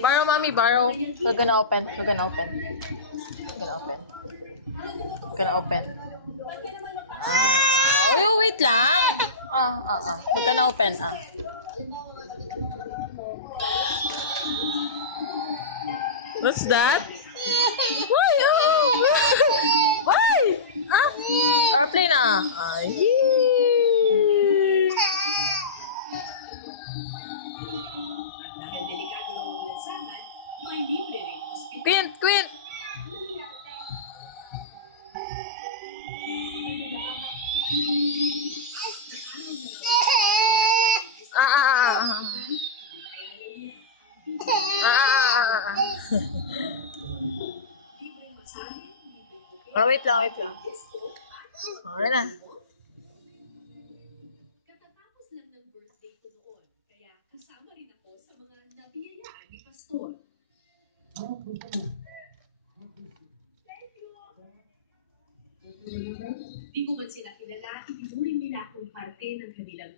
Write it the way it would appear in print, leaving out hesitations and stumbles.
Borrow, mommy, borrow. We're gonna open. We're gonna open. We're gonna open. We're gonna open. Oh, wait lang. We're gonna open. What's that? Why? Oh! Why? Airplane Quint! Quint! Oh, wait lang, wait lang. Okay na. Katatapos lang ng birthday ko noon, kaya kasama rin ako sa mga nabiyayaan ni Pastor. Thank you! Di ko man sila kilala, ibinuring nila akong parte ng kanilang